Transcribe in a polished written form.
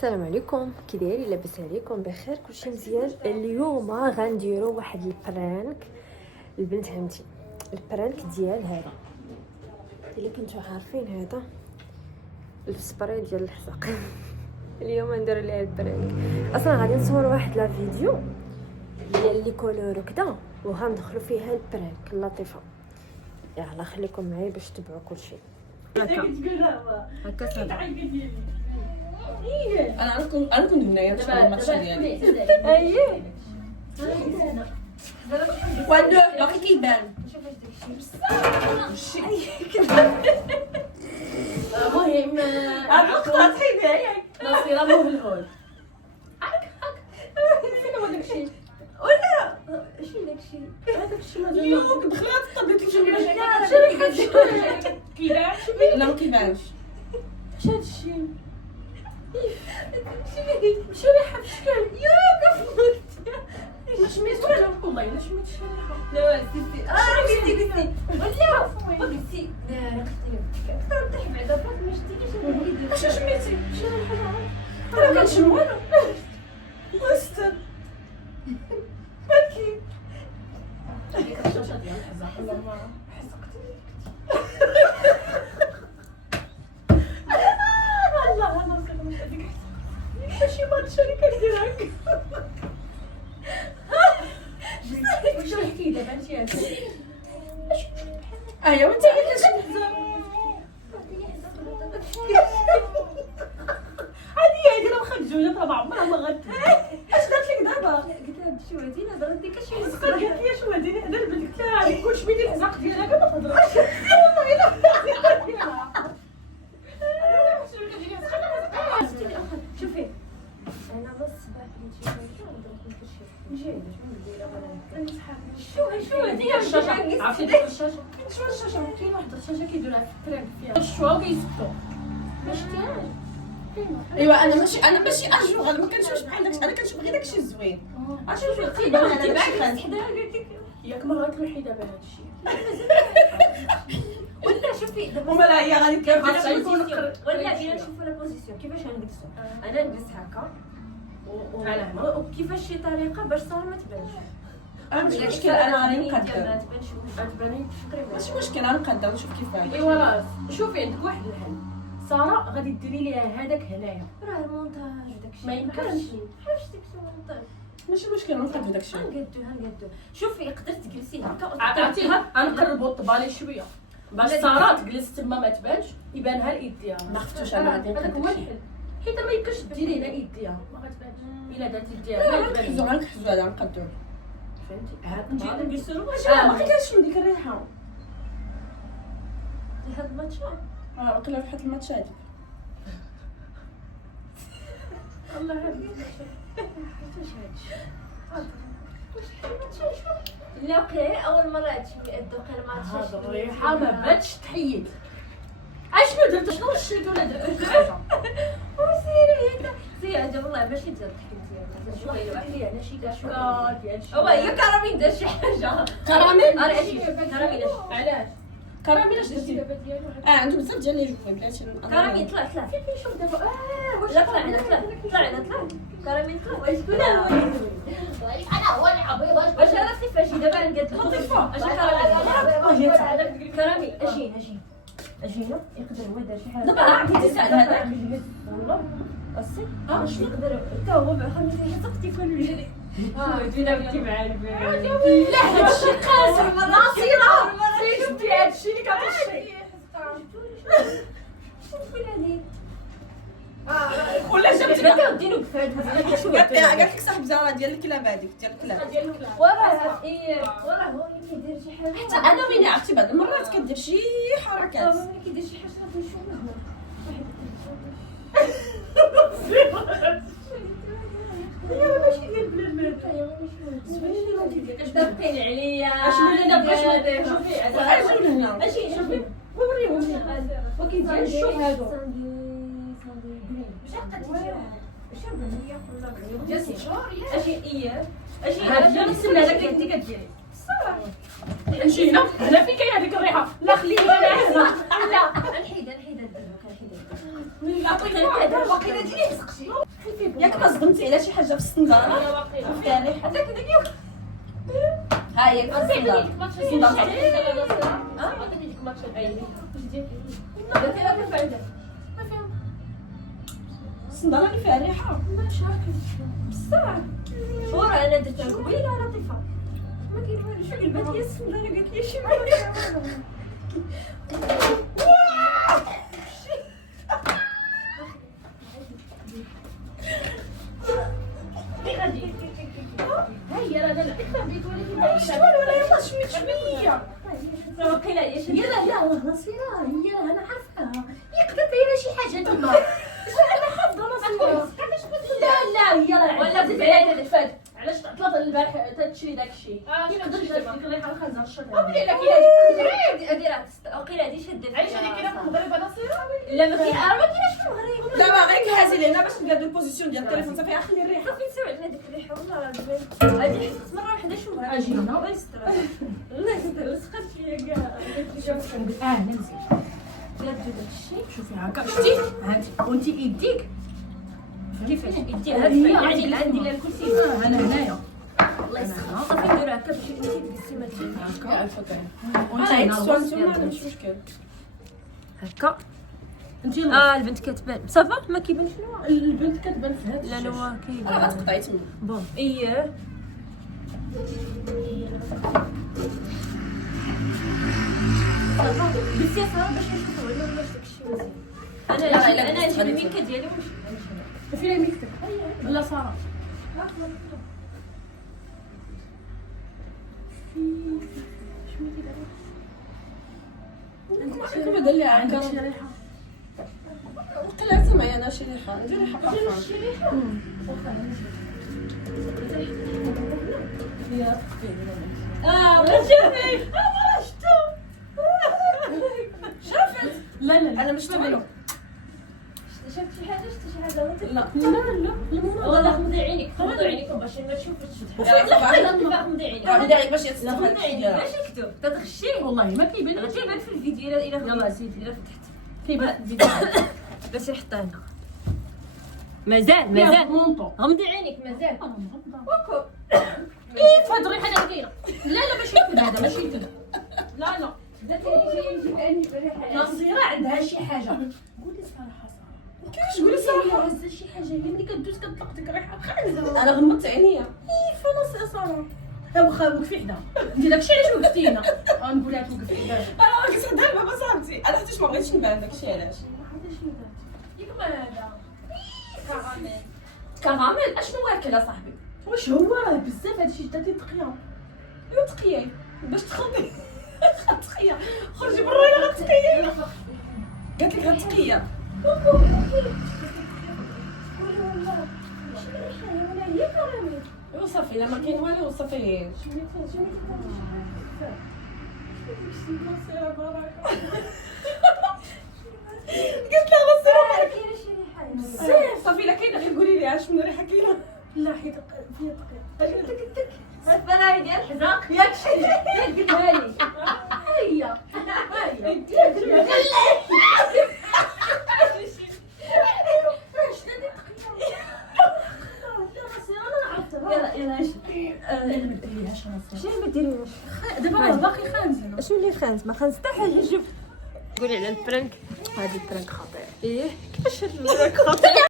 السلام عليكم، كي دايرين؟ لاباس عليكم؟ بخير؟ كلشي مزيان. اليوم غنديروا واحد البرانك البنت عمتي. البرانك ديال هذا اللي كنتو عارفين، هذا السبراي ديال الحزق. اليوم ندير ليها البرانك. اصلا غادي نصور واحد لا فيديو ديال لي كولور كدا وغندخلوا فيها البرانك اللطيفه. يلا خليكم معايا باش تبعوا كلشي. هكا صافي. انا كنت هنايا باش الماتش ديالي. اييه وانو باقي كيبان. المهم عرفتها تحيدي هيك نصيرة مو بالهول. فين هو داكشي؟ ولا شنو داكشي؟ هذاك الشيء ما اليوم دخلت طبيت لي شي شنو كيبان؟ لا ما كيبانش. اش هاد الشيء؟ شي ريحة بشكل يا كفوت. واش ميت ولا والله الا شميت شي ريحة. لا سيتي سيتي ولا بغيتي لا رختي بعدا فات ما شتيش اش شميتي شي ريحة انا كنشم والو وستر بكي هذيك الشاشة ديال الحزاق والله حزقتني. والله انا مش هذيك ماشي ماتش اللي كندير هكا. واش نحكي دابا انت يا ايوا وانت قلت لي حزام هذه ديال واخا الجوجه راه عمرها ما غد. اش درت لك دابا؟ قلت لها شي وعدينا ضربتي كشي قالت لي شو هادي انا قلت لها كلشي بيدي الحزاق ديالها ما تهضرش. والله الا شوفي انا بس الصباح كنت شي حاجه ندير كلشي نجي شنو ندير ولا شو هذه الشاشه عرفتي ديك الشاشه شنو الشاشه كاين واحد الشاشه كيديرها في التراب فيها الشوا وكيسكتو ما شتيهاش. ايوا انا ماشي اجو ما كنشوفش بحال داكشي. انا كنشوف غير داكشي الزوين. اشوف القيمه انا داكشي حداها قلت لك ياك ما غتروحي دابا هادشي ولا شوفي دابا وما لا هي غادي تكمل ولا الا نشوفوا لا بوزيسيون كيفاش غنجلسوا. انا نجلس هكا وكيفاش شي طريقه باش صار ما تبانش. ماشي مشكل انا غادي نقدر. ما تبانش تقريبا ماشي مشكل انا نقدر نشوف كيفاش. ايوا راه شوفي عندك واحد الحل. ساره غادي ديري ليها هذاك هنايا راه المونتاج داكشي ما يمكنش حاجه ديك المونتاج. ماشي مشكل نقدر داكشي. هنقدو شوفي قدرت تجلسي هكا عرفتيها غنقربوا الطبالي شويه باش ساره تجلس تما ما تبانش يبانها الايد ديالها. ما خفتوش انا غادي هذاك هو الحل حيت ما يمكنش ديري هنا ايد ديالها ما غتبانش الا درتي ديالها ما تبانش. غنكحزوا هذا نقدروا. فهمتي هاد نجي نجلسوا له ما كاينش من ديك الريحه. هاد الماتش وقيلا في حد الماتش هذيك. والله هاد لا وقيلا اول مره تشوفي الدوق الماتش هاد الريحه ما باتش تحيد. اشنو درت شنو شريت ولا درت حاجه وسيري سي عجب والله ماشي ديال الضحك مزيان شويه واحد لي انا شي دار شويه ديال هو هي كرامين دار شي حاجه. كراميل انا اشي كرامين علاش كراميل اش درتي؟ عندو بزاف ديال لي جوين بلاتي. كرامين طلع فين نشوف دابا واش لا طلع كرامين طلع واش شكون انا هو اللي عبيض واش عرفتي فاش دابا نقاد لطيفه اش كرامين اجينا يقدر هو يدير شي حاجه دابا عرفتي تساعد هذاك والله السي شنو يقدر حتى هو خليني حسقتي كل الجري جينا بنتي مع البنت لا هادشي قاسي ناصره. فين شفتي هادشي اللي كترشي شوفي هذه ولا جبتي بدا دينو بفاد قالت لك صاحب زهره ديال الكلاب هذيك ديال الكلاب. وراه وراه هو اللي كيدير شي حاجه حتى انا وين عرفتي بعض المرات كدير شي حركات. هو اللي كيدير شي حاجه كنشوف هنا ماشي ديال البلاد دابقين عليا اشنو اللي دابا شوفي اجيو لهنا اجي شوفي وريهم وكيدير الشوف هادو هادي نسمع داك اللي انت كديري نمشي هنا فين كاين هذيك الريحه لا خليني انا هنا لا نحيدها الدرب لا باقي ديري سقسي ياك ما صدمتي على شي حاجه في الصنداره انا واقيلا عرفتي عليه هذاك ديك ها هي في عطيني الصنداره ديك ماتش الصنداره عطيني ديك ماتش العيني درتي لها كيف عندك ما فيهم الصنداره اللي فيها الريحه ماشي هاكا بصح شهور انا درتها قبيله لطيفه ما كاين والو شو قلبت لي الصنداره قالت لي شي ما هيا راه انا اكثر بيك ولكن شوال ولا يلا شميت شويه وقيلا يلا لا والله صيرا هي راه انا عارفاها يقدر دايره شي حاجه تما انا حافظه راسي لا لا هي راه ولا زيد عليا هذا الفاد علاش طلب البارح تشري داك الشيء يقدر يشري ديك الريحه الخنزه الشرطه قولي لك الا هذه راه وقيلا هذه شدت علاش هذيك كاينه في المغرب انا صيرا لا ما كايناش في المغرب دابا غير كهازي لهنا باش نقادو البوزيسيون ديال التليفون صافي اخلي الريحه صافي نسيو علينا ديك الريحه والله العظيم هذه حسيت مره واحده شوفها اجينا الله يستر الله يستر لصقت فيا كاع انا نزيد لا تجي داك الشيء شوفي هكا شتي هانتي وانت يديك كيفاش يدي هذا يعني اللي عندي لا الكرسي انا هنايا الله يسخر صافي ندير هكا باش انت تجلسي ما تجيش هكا وانت هنا السؤال الوسط نتوما ديال مش مشكل هكا انت البنت كتبان صافا ما كيبانش لها البنت كتبان في هذا لا الشيء هو انا كيبان غتقطعي تما بون اييه بس يا صاحبي باش نشوفوا ولا واش داك الشيء مزيان انا هاد الميكا ديالي واش فين المكتب لا ساره كيما دار لي عندك هكا شي ريحه وقلعتي معايا انا شي ريحه ندير ريحه ولا شافي ما شفتو شافت لا لا انا مش تبعو شفت شي حاجه شفت شي حاجه لا لا والله غمضي عينيك غمضي عينيك باش ما تشوفش لا، لا غمضي عينيك غادي عليك باش لا يتستفاد غمضي عينيك باش يكتب تتغشي والله ما كيبان راه تيبان في الفيديو الا يلا زيد الا فتحت كيبان باش يحطها هنا مازال مونطو غمضي عينيك مازال كوكو كيف هاد الريحه اللي كاينه لا لا ماشي يكذب هذا ماشي يكذب لا لا درتي لي شي يمشي كاني بريحه ناصيره عندها شي حاجه قولي صراحه ساره كيفاش تقولي صراحه هزه شي حاجه هي ملي كدوز كتطلق ديك الريحه خانزه انا غمضت عينيا كيف انا ساره واخا وقفي حدا انت داكشي علاش وقفتي هنا غنقول لها توقفي حدا انا كنت دابا صاحبتي انا حتى ما بغيتش نبان داكشي علاش ياك ما هذا كراميل كراميل اشنو واكل اصاحبي واش هو بزاف هادشي درتي تقيه ايوا تقياي باش تخلطي غتقيا خرجي برا الا غتقيا قالت لك غتقيا ايوا صافي الا ما كاين والو صافي قلت لها غسير كاينه شي ريحه بزاف صافي الا كاينه غير قولي لي شنو الريحه كاينه لا حيت فيها تقيه الفراي ديال الحزاق ياك شي ياك قلبها لي هي يلا يلا انا ما ديريهاش انا شنو ما ديريهاش دابا راه باقي خانزه شنو اللي خانز ما خانز حتى حاجه شوف قولي على البرانك هذه البرانك خطير ايه كيفاش البرانك خطير